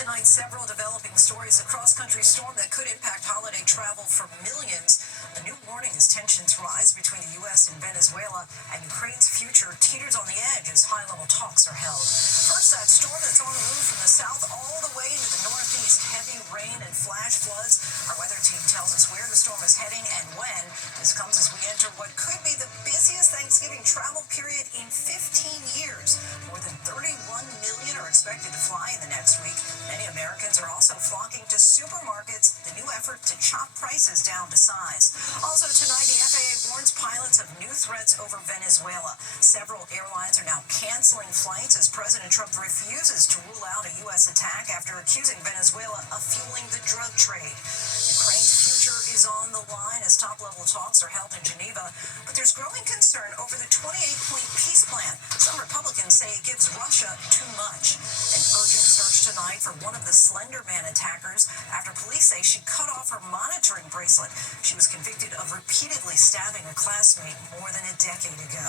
Tonight, several developing stories. A cross-country storm that could impact holiday travel for millions. A new warning as tensions rise between the U.S. and Venezuela, and Ukraine's future teeters on the edge as high-level talks are held. First, that storm that's on the move from the south all the way into the northeast. Heavy rain and flash floods. Our weather team tells us where the storm is heading and when. This comes as we enter what could be the busiest Thanksgiving travel period in 15 years. More than 31 million are expected to fly in the next week. Many Americans are also flocking to supermarkets, the new effort to chop prices down to size. Also tonight, the FAA warns pilots of new threats over Venezuela. Several airlines are now canceling flights as President Trump refuses to rule out a U.S. attack after accusing Venezuela of fueling the drug trade. Ukraine's future is on the line as top-level talks are held in Geneva, but there's growing concern over the 28-point peace plan. Some Republicans say it gives Russia too much. An urgent search tonight for one of the Slender Man attackers after police say she cut off her monitoring bracelet. She was convicted of repeatedly stabbing a classmate more than a decade ago.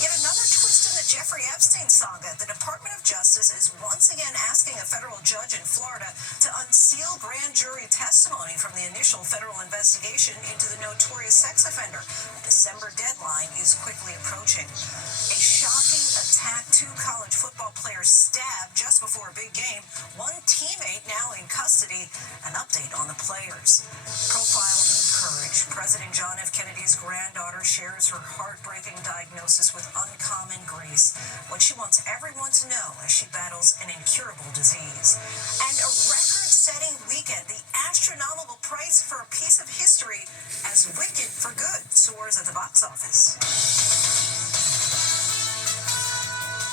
Yet another twist in the Jeffrey Epstein saga. The Department of Justice is once again asking a federal judge in Florida to unseal grand jury testimony from the initial federal investigation into the notorious sex offender. A December deadline is quickly approaching. A shocking attack. Two college football players stabbed just before a big game. One teammate now in custody. An update on the players. Profile in courage. President John F. Kennedy's granddaughter shares her heartbreaking diagnosis with uncommon grace. What she wants everyone to know as she battles an incurable disease. And a record-setting weekend. The astronomical price for a piece of history as Wicked for Good soars at the box office.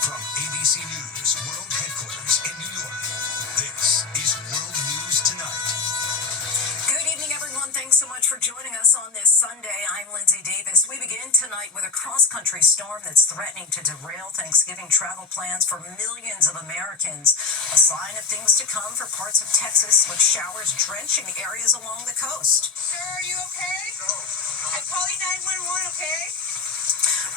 From ABC News World Headquarters in New York, this is World News Tonight. Good evening, everyone. Thanks so much for joining us on this Sunday. I'm Lindsay Davis. We begin tonight with a cross-country storm that's threatening to derail Thanksgiving travel plans for millions of Americans. A sign of things to come for parts of Texas with showers drenching areas along the coast. Sir, are you okay? No. I'm calling 911, okay?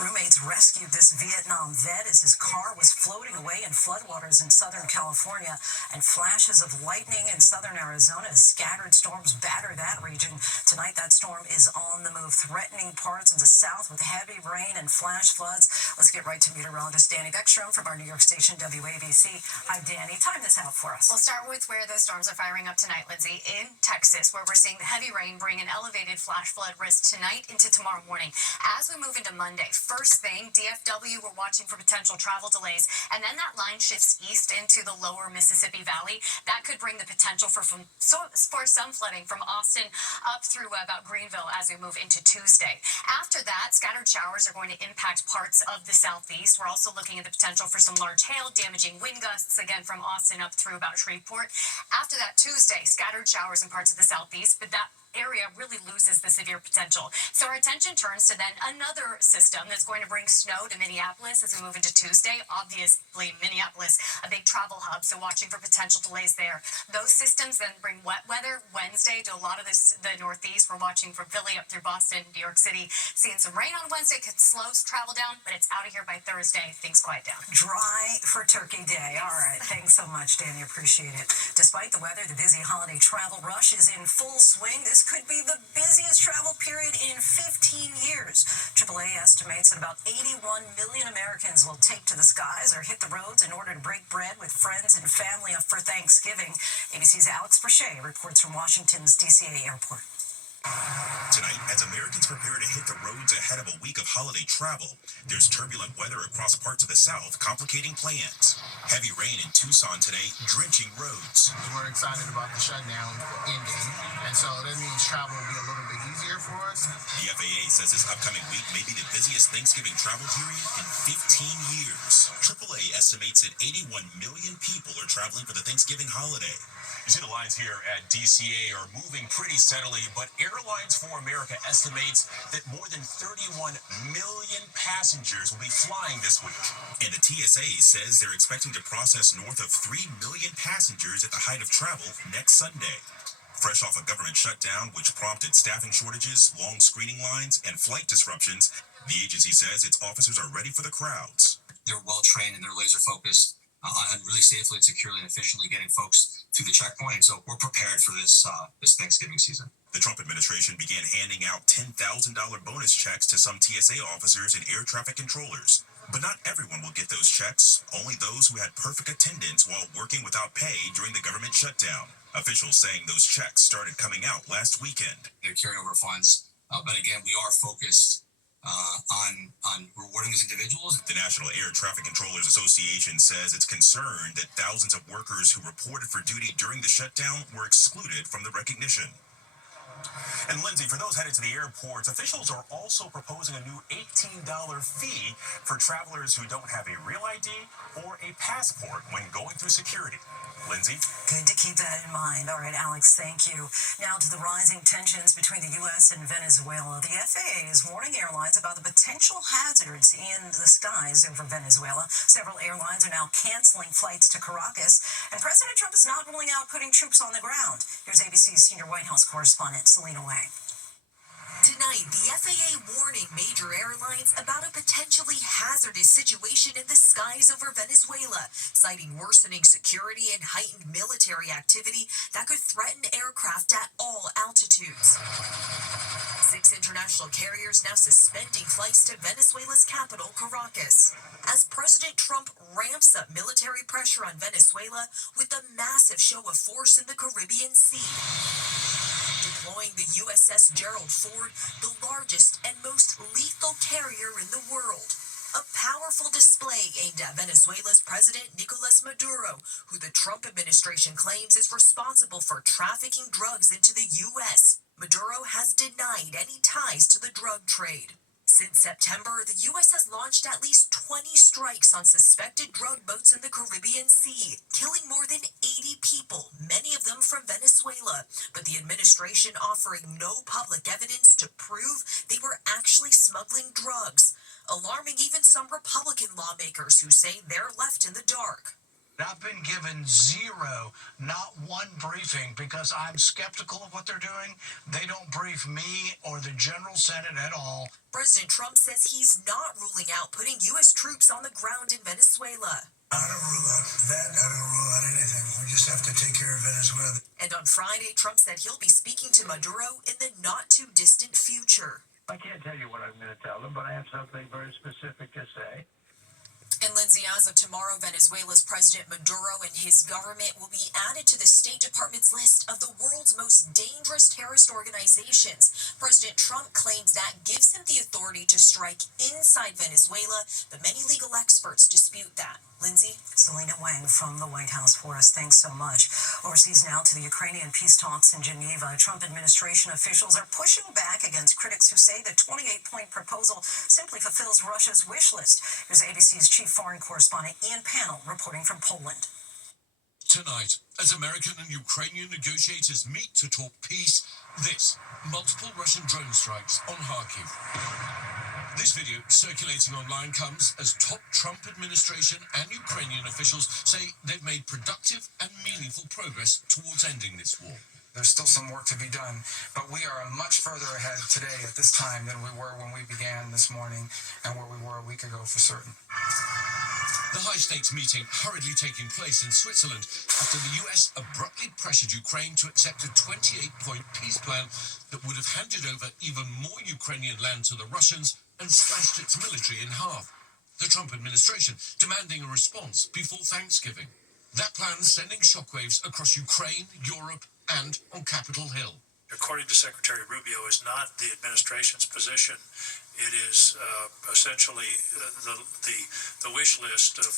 Roommates rescued this Vietnam vet as his car was floating away in floodwaters in Southern California, and flashes of lightning in southern Arizona as scattered storms batter that region. Tonight, that storm is on the move, threatening parts of the south with heavy rain and flash floods. Let's get right to meteorologist Danny Beckstrom from our New York station, WABC. Hi, Danny. Time this out for us. We'll start with where those storms are firing up tonight, Lindsay. In Texas, where we're seeing the heavy rain bring an elevated flash flood risk tonight into tomorrow morning. As we move into Monday, first thing, DFW, we're watching for potential travel delays, and then that line shifts east into the lower Mississippi Valley. That could bring the potential for some flooding from Austin up through about Greenville as we move into Tuesday. After that, scattered showers are going to impact parts of the southeast. We're also looking at the potential for some large hail, damaging wind gusts, again from Austin up through about Shreveport. After that, Tuesday, scattered showers in parts of the southeast, but that area really loses the severe potential. So our attention turns to then another system that's going to bring snow to Minneapolis as we move into Tuesday. Obviously, Minneapolis, a big travel hub, so watching for potential delays there. Those systems then bring wet weather Wednesday to a lot of the northeast. We're watching from Philly up through Boston, New York City. Seeing some rain on Wednesday could slow travel down, but it's out of here by Thursday. Things quiet down. Dry for Turkey Day. All right. Thanks so much, Danny. Appreciate it. Despite the weather, the busy holiday travel rush is in full swing. This could be the busiest travel period in 15 years. AAA estimates that about 81 million Americans will take to the skies or hit the roads in order to break bread with friends and family for Thanksgiving. ABC's Alex Brachet reports from Washington's DCA airport. Tonight, as Americans prepare to hit the roads ahead of a week of holiday travel, there's turbulent weather across parts of the South, complicating plans. Heavy rain in Tucson today, drenching roads. We're excited about the shutdown ending, and so that means travel will be a little bit easier for us. The FAA says this upcoming week may be the busiest Thanksgiving travel period in 15 years. AAA estimates that 81 million people are traveling for the Thanksgiving holiday. You see the lines here at DCA are moving pretty steadily, but Airlines for America estimates that more than 31 million passengers will be flying this week. And the TSA says they're expecting to process north of 3 million passengers at the height of travel next Sunday. Fresh off a government shutdown, which prompted staffing shortages, long screening lines, and flight disruptions, the agency says its officers are ready for the crowds. They're well trained and they're laser focused on really safely and securely and efficiently getting folks through the checkpoint, and so we're prepared for this Thanksgiving season. The Trump administration began handing out $10,000 bonus checks to some TSA officers and air traffic controllers. But not everyone will get those checks, only those who had perfect attendance while working without pay during the government shutdown. Officials saying those checks started coming out last weekend. They're carryover funds, but again, we are focused on rewarding those individuals. The National Air Traffic Controllers Association says it's concerned that thousands of workers who reported for duty during the shutdown were excluded from the recognition. And Lindsay, for those headed to the airports, officials are also proposing a new $18 fee for travelers who don't have a real ID or a passport when going through security. Lindsay? Good to keep that in mind. All right, Alex, thank you. Now to the rising tensions between the U.S. and Venezuela. The FAA is warning airlines about the potential hazards in the skies over Venezuela. Several airlines are now canceling flights to Caracas, and President Trump is not ruling out putting troops on the ground. Here's ABC's senior White House correspondent, Selena Wang. Tonight, the FAA warning major airlines about a potentially hazardous situation in the skies over Venezuela, citing worsening security and heightened military activity that could threaten aircraft at all altitudes. 6 international carriers now suspending flights to Venezuela's capital, Caracas, as President Trump ramps up military pressure on Venezuela with a massive show of force in the Caribbean Sea. Deploying the USS Gerald Ford, the largest and most lethal carrier in the world. A powerful display aimed at Venezuela's President Nicolas Maduro, who the Trump administration claims is responsible for trafficking drugs into the U.S. Maduro has denied any ties to the drug trade. Since September, the U.S. has launched at least 20 strikes on suspected drug boats in the Caribbean Sea, killing more than 80 people, many of them from Venezuela, but the administration offering no public evidence to prove they were actually smuggling drugs, alarming even some Republican lawmakers who say they're left in the dark. I've been given zero, not one briefing, because I'm skeptical of what they're doing. They don't brief me or the General Senate at all. President Trump says he's not ruling out putting U.S. troops on the ground in Venezuela. I don't rule out that. I don't rule out anything. We just have to take care of Venezuela. And on Friday, Trump said he'll be speaking to Maduro in the not-too-distant future. I can't tell you what I'm going to tell them, but I have something very specific to say. And Lindsay, as of tomorrow, Venezuela's President Maduro and his government will be added to the State Department's list of the world's most dangerous terrorist organizations. President Trump claims that gives him the authority to strike inside Venezuela, but many legal experts dispute that. Lindsay? Selena Wang from the White House for us. Thanks so much. Overseas now to the Ukrainian peace talks in Geneva. Trump administration officials are pushing back against critics who say the 28-point proposal simply fulfills Russia's wish list. Here's ABC's chief foreign correspondent Ian Pannell reporting from Poland. Tonight, as American and Ukrainian negotiators meet to talk peace, multiple Russian drone strikes on Kharkiv. This video circulating online comes as top Trump administration and Ukrainian officials say they've made productive and meaningful progress towards ending this war. There's still some work to be done, but we are much further ahead today at this time than we were when we began this morning and where we were a week ago for certain. The high-stakes meeting hurriedly taking place in Switzerland after the US abruptly pressured Ukraine to accept a 28-point peace plan that would have handed over even more Ukrainian land to the Russians and slashed its military in half. The Trump administration demanding a response before Thanksgiving. That plan sending shockwaves across Ukraine, Europe, and on Capitol Hill. According to Secretary Rubio, is not the administration's position. It is essentially the wish list of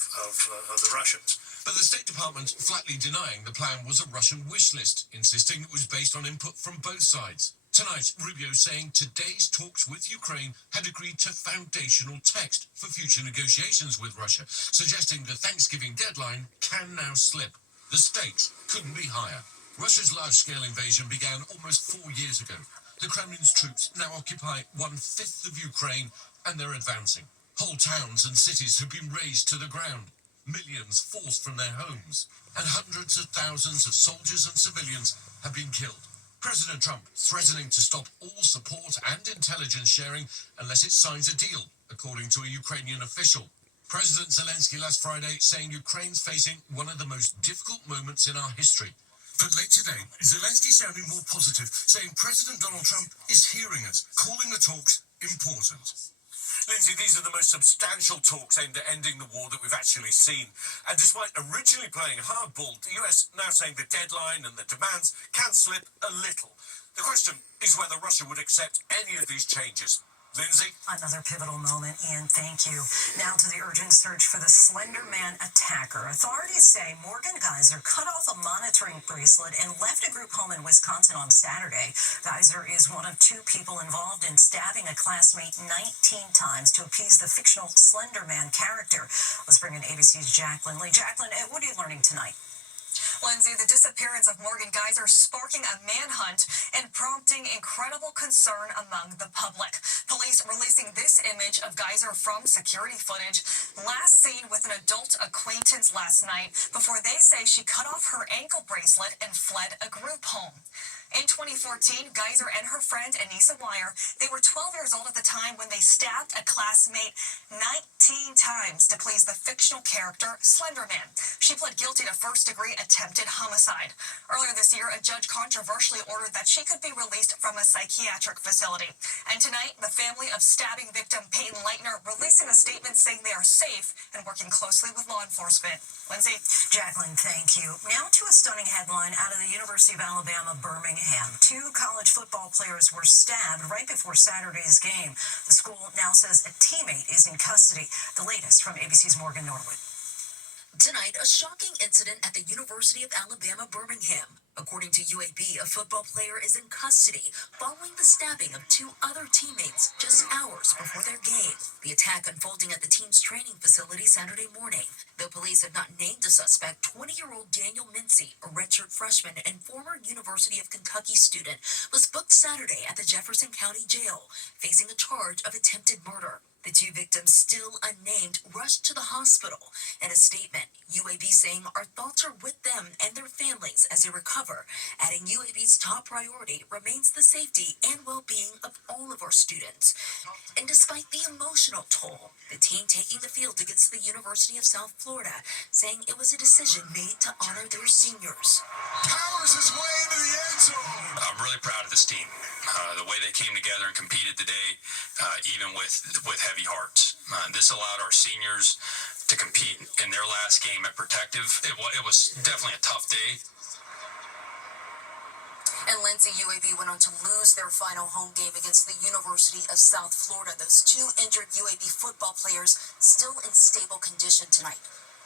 the Russians. But the State Department flatly denying the plan was a Russian wish list, insisting it was based on input from both sides. Tonight, Rubio saying today's talks with Ukraine had agreed to foundational text for future negotiations with Russia, suggesting the Thanksgiving deadline can now slip. The stakes couldn't be higher. Russia's large-scale invasion began almost 4 years ago. The Kremlin's troops now occupy 1/5 of Ukraine, and they're advancing. Whole towns and cities have been razed to the ground, millions forced from their homes, and hundreds of thousands of soldiers and civilians have been killed. President Trump threatening to stop all support and intelligence sharing unless it signs a deal, according to a Ukrainian official. President Zelensky last Friday saying Ukraine's facing one of the most difficult moments in our history, But late today, Zelensky sounding more positive, saying President Donald Trump is hearing us, calling the talks important. Lindsay, these are the most substantial talks aimed at ending the war that we've actually seen. And despite originally playing hardball, the US now saying the deadline and the demands can slip a little. The question is whether Russia would accept any of these changes. Lindsay? Another pivotal moment, Ian, thank you. Now to the urgent search for the Slender Man attacker. Authorities say Morgan Geyser cut off a monitoring bracelet and left a group home in Wisconsin on Saturday. Geyser is one of two people involved in stabbing a classmate 19 times to appease the fictional Slender Man character. Let's bring in ABC's Jacqueline Lee. Jacqueline, what are you learning tonight? Lindsay, the disappearance of Morgan Geyser sparking a manhunt and prompting incredible concern among the public. Police releasing this image of Geyser from security footage, last seen with an adult acquaintance last night, before they say she cut off her ankle bracelet and fled a group home. In 2014, Geyser and her friend Anissa Weier, they were 12 years old at the time when they stabbed a classmate 19 times to please the fictional character Slender Man. She pled guilty to first-degree attempted homicide. Earlier this year, a judge controversially ordered that she could be released from a psychiatric facility. And tonight, the family of stabbing victim Peyton Leitner releasing a statement saying they are safe and working closely with law enforcement. Lindsay? Jacqueline, thank you. Now to a stunning headline out of the University of Alabama, Birmingham. Two college football players were stabbed right before Saturday's game. The school now says a teammate is in custody. The latest from ABC's Morgan Norwood. Tonight, a shocking incident at the University of Alabama, Birmingham. According to UAB, a football player is in custody following the stabbing of two other teammates just hours before their game. The attack unfolding at the team's training facility Saturday morning. Though police have not named the suspect, 20-year-old Daniel Mincy, a redshirt freshman and former University of Kentucky student, was booked Saturday at the Jefferson County Jail, facing a charge of attempted murder. The two victims, still unnamed, rushed to the hospital. In a statement, UAB saying our thoughts are with them and their families as they recover, adding UAB's top priority remains the safety and well-being of all of our students. And despite the emotional toll, the team taking the field against the University of South Florida, saying it was a decision made to honor their seniors. Powers his way into the end zone. I'm really proud of this team. The way they came together and competed today, even with heavy hearts. This allowed our seniors to compete in their last game at Protective. It was definitely a tough day. And Lindsay, UAB went on to lose their final home game against the University of South Florida. Those two injured UAB football players still in stable condition tonight.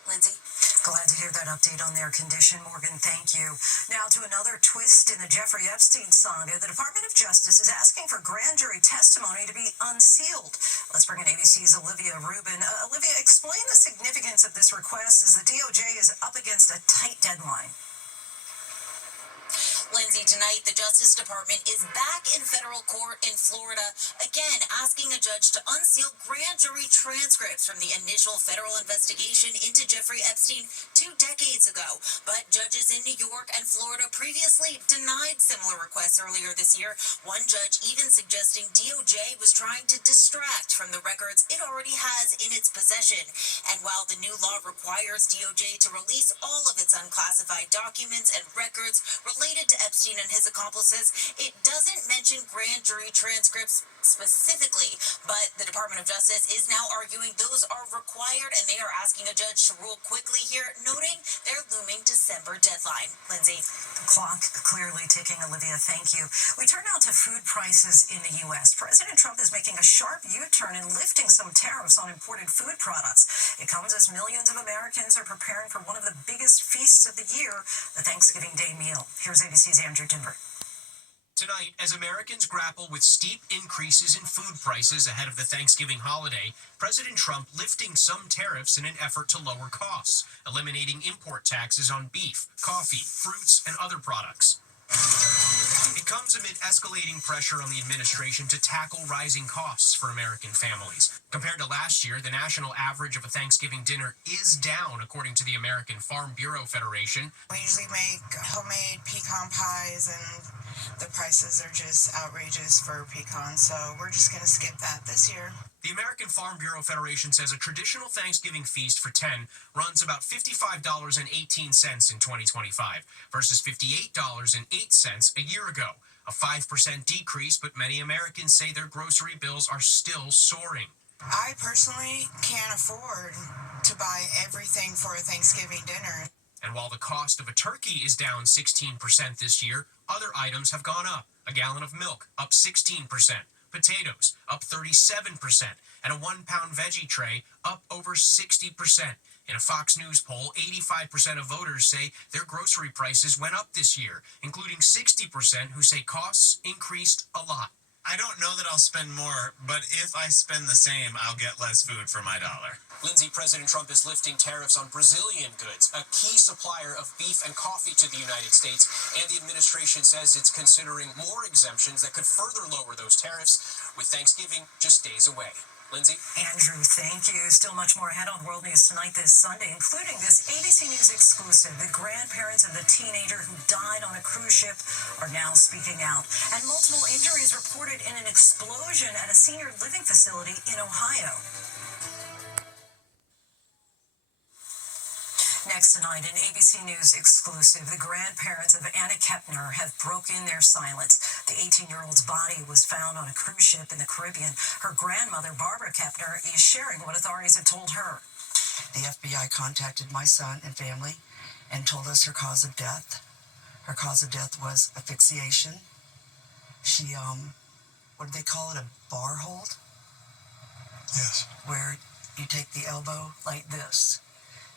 Lindsay? Glad to hear that update on their condition, Morgan. Thank you. Now to another twist in the Jeffrey Epstein saga. The Department of Justice is asking for grand jury testimony to be unsealed. Let's bring in ABC's Olivia Rubin. Olivia, explain the significance of this request as the DOJ is up against a tight deadline. Lindsay, tonight the Justice Department is back in federal court in Florida, again asking a judge to unseal grand jury transcripts from the initial federal investigation into Jeffrey Epstein 2 decades ago. But judges in New York and Florida previously denied similar requests earlier this year, one judge even suggesting DOJ was trying to distract from the records it already has in its possession. And while the new law requires DOJ to release all of its unclassified documents and records related to Epstein and his accomplices, it doesn't mention grand jury transcripts specifically, but the Department of Justice is now arguing those are required, and they are asking a judge to rule quickly here, noting their looming December deadline. Lindsay? The clock clearly ticking, Olivia. Thank you. We turn now to food prices in the U.S. President Trump is making a sharp U-turn and lifting some tariffs on imported food products. It comes as millions of Americans are preparing for one of the biggest feasts of the year, the Thanksgiving Day meal. Here's ABC's Andrew Dimber. Tonight, as Americans grapple with steep increases in food prices ahead of the Thanksgiving holiday, President Trump lifting some tariffs in an effort to lower costs, eliminating import taxes on beef, coffee, fruits, and other products. It comes amid escalating pressure on the administration to tackle rising costs for American families. Compared to last year, the national average of a Thanksgiving dinner is down, according to the American Farm Bureau Federation. We usually make homemade pecan pies and The prices are just outrageous for pecans, so we're just going to skip that this year. The American Farm Bureau Federation says a traditional Thanksgiving feast for 10 runs about $55.18 in 2025 versus $58.08 a year ago, a 5% decrease, but many Americans say their grocery bills are still soaring. I personally can't afford to buy everything for a Thanksgiving dinner. And while the cost of a turkey is down 16% this year, other items have gone up. A gallon of milk up 16%, potatoes up 37%, and a 1-pound veggie tray up over 60%. In a Fox News poll, 85% of voters say their grocery prices went up this year, including 60% who say costs increased a lot. I don't know that I'll spend more, but if I spend the same, I'll get less food for my dollar. Lindsay, President Trump is lifting tariffs on Brazilian goods, a key supplier of beef and coffee to the United States, and the administration says it's considering more exemptions that could further lower those tariffs, with Thanksgiving just days away. Lindsay? Andrew, thank you. Still much more ahead on World News Tonight this Sunday, including this ABC News exclusive. The grandparents of the teenager who died on a cruise ship are now speaking out. And multiple injuries reported in an explosion at a senior living facility in Ohio. Next tonight, an ABC News exclusive. The grandparents of Anna Kepner have broken their silence. The 18-year-old's body was found on a cruise ship in the Caribbean. Her grandmother, Barbara Kepner, is sharing what authorities have told her. The FBI contacted my son and family and told us her cause of death. Her cause of death was asphyxiation. She, what do they call it, a bar hold? Yes. Where you take the elbow like this.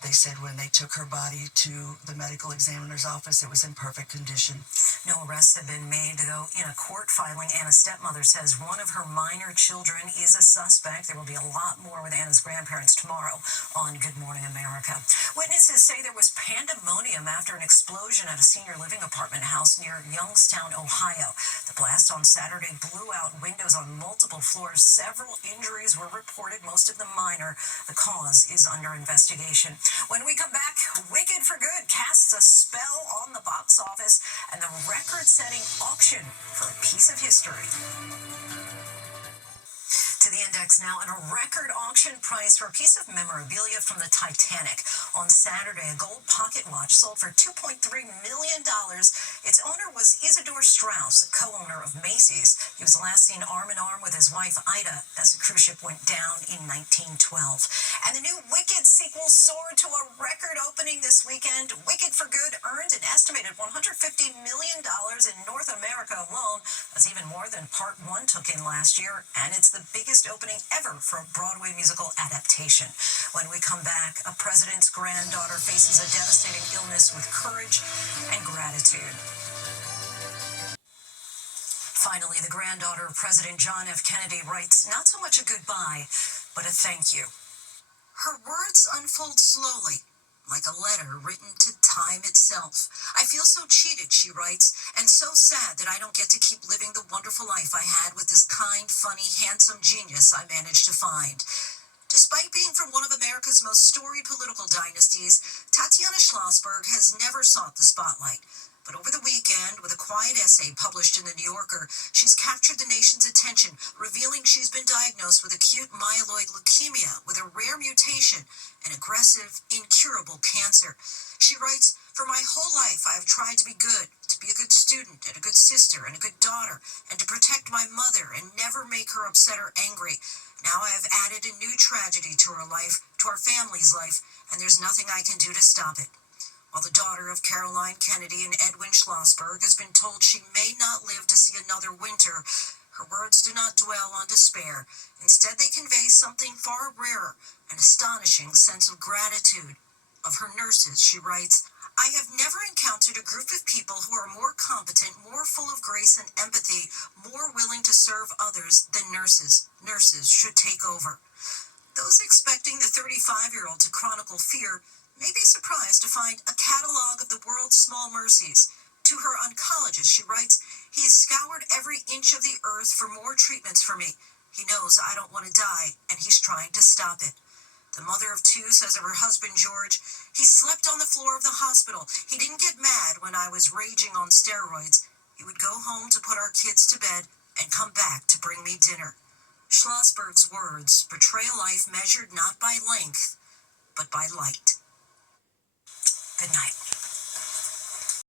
They said when they took her body to the medical examiner's office, it was in perfect condition. No arrests have been made, though. In a court filing, Anna's stepmother says one of her minor children is a suspect. There will be a lot more with Anna's grandparents tomorrow on Good Morning America. Witnesses say there was pandemonium after an explosion at a senior living apartment house near Youngstown, Ohio. The blast on Saturday blew out windows on multiple floors. Several injuries were reported, most of them minor. The cause is under investigation. When we come back, Wicked for Good casts a spell on the box office and the record-setting auction for a piece of history. To the index now, and a record auction price for a piece of memorabilia from the Titanic. On Saturday, a gold pocket watch sold for $2.3 million. Its owner was Isidore Strauss, a co-owner of Macy's. He was last seen arm in arm with his wife Ida as the cruise ship went down in 1912. And the new Wicked sequel soared to a record opening this weekend. Wicked for Good earned an estimated $150 million in North America alone. That's even more than Part 1 took in last year, and it's the biggest opening ever for a Broadway musical adaptation. When we come back, a president's granddaughter faces a devastating illness with courage and gratitude. Finally, the granddaughter of President John F. Kennedy writes not so much a goodbye, but a thank you. Her words unfold slowly, like a letter written to time itself. I feel so cheated, she writes, and so sad that I don't get to keep living the wonderful life I had with this kind, funny, handsome genius I managed to find. Despite being from one of America's most storied political dynasties, Tatiana Schlossberg has never sought the spotlight. But over the weekend, with a quiet essay published in The New Yorker, she's captured the nation's attention, revealing she's been diagnosed with acute myeloid leukemia with a rare mutation, an aggressive, incurable cancer. She writes, "For my whole life, I have tried to be good, to be a good student and a good sister and a good daughter, and to protect my mother and never make her upset or angry. Now I have added a new tragedy to her life, to our family's life, and there's nothing I can do to stop it." While the daughter of Caroline Kennedy and Edwin Schlossberg has been told she may not live to see another winter, her words do not dwell on despair. Instead, they convey something far rarer, an astonishing sense of gratitude. Of her nurses, she writes, "I have never encountered a group of people who are more competent, more full of grace and empathy, more willing to serve others than nurses. Nurses should take over." Those expecting the 35-year-old to chronicle fear may be surprised to find a catalog of the world's small mercies. To her oncologist, she writes, "He has scoured every inch of the earth for more treatments for me. He knows I don't want to die, and he's trying to stop it." The mother of two says of her husband, George, "He slept on the floor of the hospital. He didn't get mad when I was raging on steroids. He He would go home to put our kids to bed and come back to bring me dinner. Schlossberg's words portray a life measured not by length, but by light. Good night.